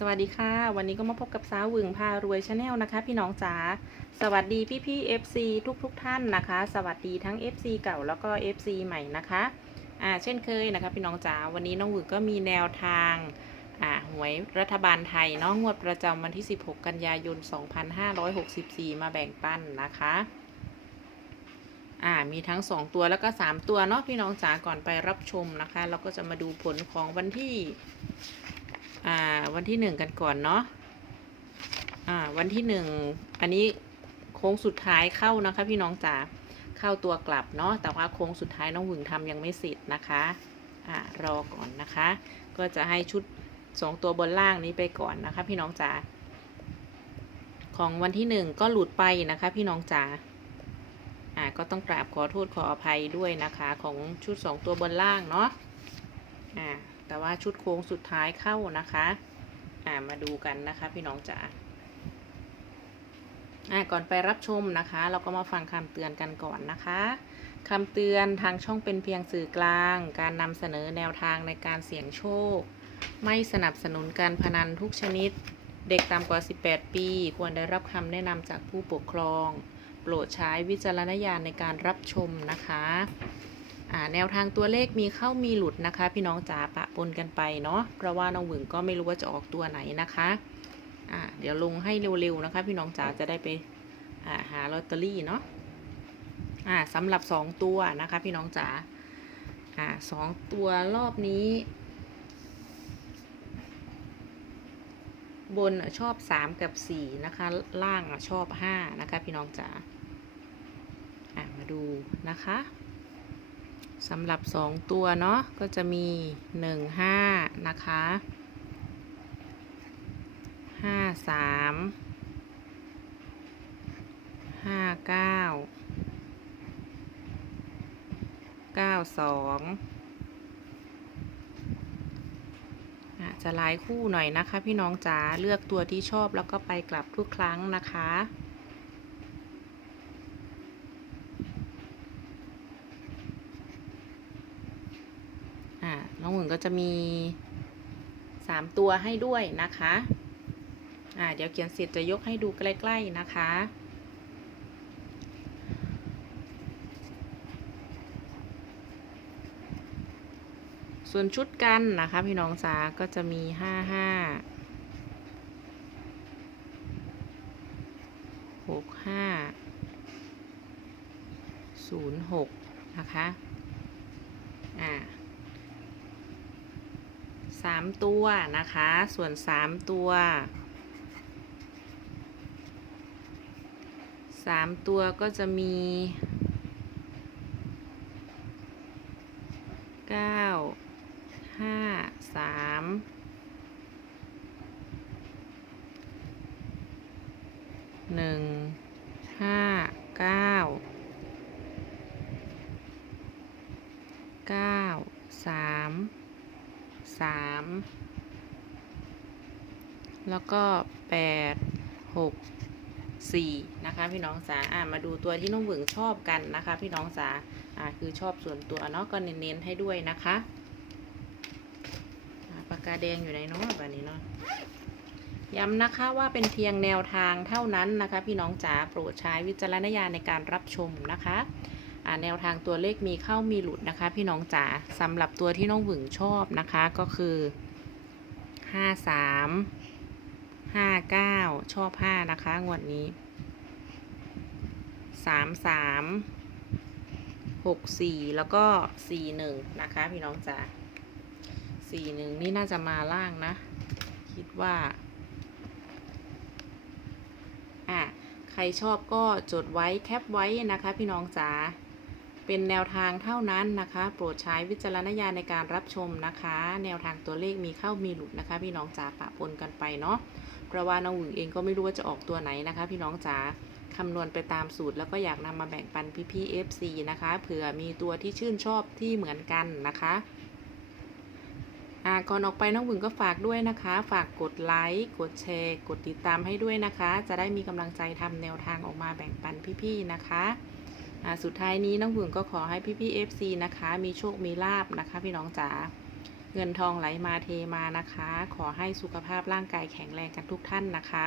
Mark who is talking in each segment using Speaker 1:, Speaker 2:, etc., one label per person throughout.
Speaker 1: สวัสดีค่ะ วันนี้ก็มาพบกับสาวหวึงพารวยชาแนลนะคะ พี่น้องจ๋าสวัสดีพี่พี่ๆ FC ทุกทุกๆท่านนะคะ สวัสดีทั้ง FC เก่าแล้วก็ FC ใหม่นะคะอ่าเช่นเคยนะคะ พี่น้องจ๋าวันนี้น้องหวึงก็มีแนวทางอ่าหวยรัฐบาลไทยนาะงวดประจำวันที่ 16 กันยายน 2564 มาแบ่งปันนะคะอ่ามีทั้ง 2 ตัวแล้วก็ 3 ตัวเนาะพี่น้องจ๋าก่อนไปรับชมนะคะ เราก็จะมาดูผลของวันที่ อ่า วันที่หนึ่งกันก่อนเนาะอ่า วันที่หนึ่งอันนี้โค้งสุดท้ายเข้านะคะ พี่น้องจ๋าเข้าตัวกลับเนาะแต่ว่าโค้งสุดท้ายน้องหึงทำยังไม่เสร็จนะคะอ่ารอก่อนนะคะ ก็จะให้ชุดสองตัวบนล่างนี้ไปก่อนนะคะ พี่น้องจ๋าของวันที่หนึ่งก็หลุดไปนะคะ พี่น้องจ๋าอ่าก็ต้องกราบขอโทษขออภัยด้วยนะคะ ของชุดสองตัวบนล่างเนาะอ่า แต่ว่าชุดโค้งสุดท้ายเข้านะคะ อ่ามาดูกันนะคะพี่น้องจ๋าอ่าก่อนไปรับชมนะคะ เราก็มาฟังคำเตือนกันก่อนนะคะคำเตือนทางช่องเป็นเพียงสื่อกลาง การนำเสนอแนวทางในการเสี่ยงโชค ไม่สนับสนุนการพนันทุกชนิด เด็กต่ำกว่า 18 ปี ควรได้รับคำแนะนำจากผู้ปกครอง โปรดใช้วิจารณญาณในการรับชมนะคะ แนวทางตัวเลขมีเข้ามีหลุดนะคะ พี่น้องจ๋าปะปนกันไปเนาะเพราะว่าน้องหวึงก็ไม่รู้ว่าจะออกตัวไหนนะคะอ่าเดี๋ยวลงให้เร็วๆนะคะ พี่น้องจ๋าจะได้ไปาหาลอตเตอรี่เนาะอ่าสำหรับสองตัวนะคะ พี่น้องจ๋าอ่าสองตัวรอบนี้ บนชอบสามกับสี่นะคะ ล่างชอบห้านะคะ พี่น้องจ๋าอ่ามาดูนะคะ สำหรับ 2 ตัวเนาะก็จะมี 1 5 นะคะ 5 3 5 9 9 2อะจะหลายคู่หน่อยนะคะ พี่น้องจ๋าเลือกตัวที่ชอบแล้วก็ไปกลับทุกครั้งนะคะ อ่า น้องหมุนก็จะมีสามตัวให้ด้วยนะคะ อ่า เดี๋ยวเขียนเสร็จจะยกให้ดูใกล้ๆนะคะ ส่วนชุดกันนะคะพี่น้องสาก็จะมีห้าห้าหกห้าศูนย์หกนะคะ อ่า สามตัวนะคะ ส่วนสามตัวสามตัวก็จะมีเก้าห้าสามหนึ่งห้าเก้าเก้าสาม สามแล้วก็แปดหกสี่นะคะพี่น้องจ๋าอ่ามาดูตัวที่น้องเหวึงชอบกันนะคะ พี่น้องจ๋าอ่าคือชอบส่วนตัวเนาะก็เน้นๆให้ด้วยนะคะปากกาแดงอยู่ไหนเนาะแบบนี้เนาะย้ำนะคะว่าเป็นเพียงแนวทางเท่านั้นนะคะ พี่น้องจ๋าโปรดใช้วิจารณญาณในการรับชมนะคะ แนวทางตัวเลขมีเข้ามีหลุดนะคะ พี่น้องจ๋าสำหรับตัวที่น้องหวึงชอบนะคะก็คือห้าสามห้าเก้าชอบห้านะคะงวดนี้สามสามหกสี่แล้วก็สี่หนึ่งนะคะ พี่น้องจ๋าสี่หนึ่งนี่น่าจะมาล่างนะ คิดว่าอะใครชอบก็จดไว้แคปไว้นะคะ พี่น้องจ๋า เป็นแนวทางเท่านั้นนะคะ โปรดใช้วิจารณญาณในการรับชมนะคะ แนวทางตัวเลขมีเข้ามีหลุดนะคะ พี่น้องจ๋าปะปนกันไปเนาะเพราะว่าน้องหวึงเองก็ไม่รู้ว่าจะออกตัวไหนนะคะ พี่น้องจ๋าคำนวณไปตามสูตรแล้วก็อยากนำมาแบ่งปันพี่ๆ FC นะคะเผื่อมีตัวที่ชื่นชอบที่เหมือนกันนะคะก่อนออกไปน้องหวึงก็ฝากด้วยนะคะ ฝากกดไลค์กดแชร์ กดติดตามให้ด้วยนะคะ จะได้มีกำลังใจทำแนวทางออกมาแบ่งปันพี่ๆนะคะ สุดท้ายนี้น้องหวึงก็ขอให้พี่พี่ FC นะคะ มีโชคมีลาบนะคะ พี่น้องจ๋าเงินทองไหลมาเทมานะคะ ขอให้สุขภาพร่างกายแข็งแรงกันทุกท่านนะคะ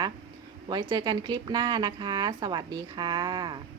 Speaker 1: ไว้เจอกันคลิปหน้านะคะ สวัสดีค่ะ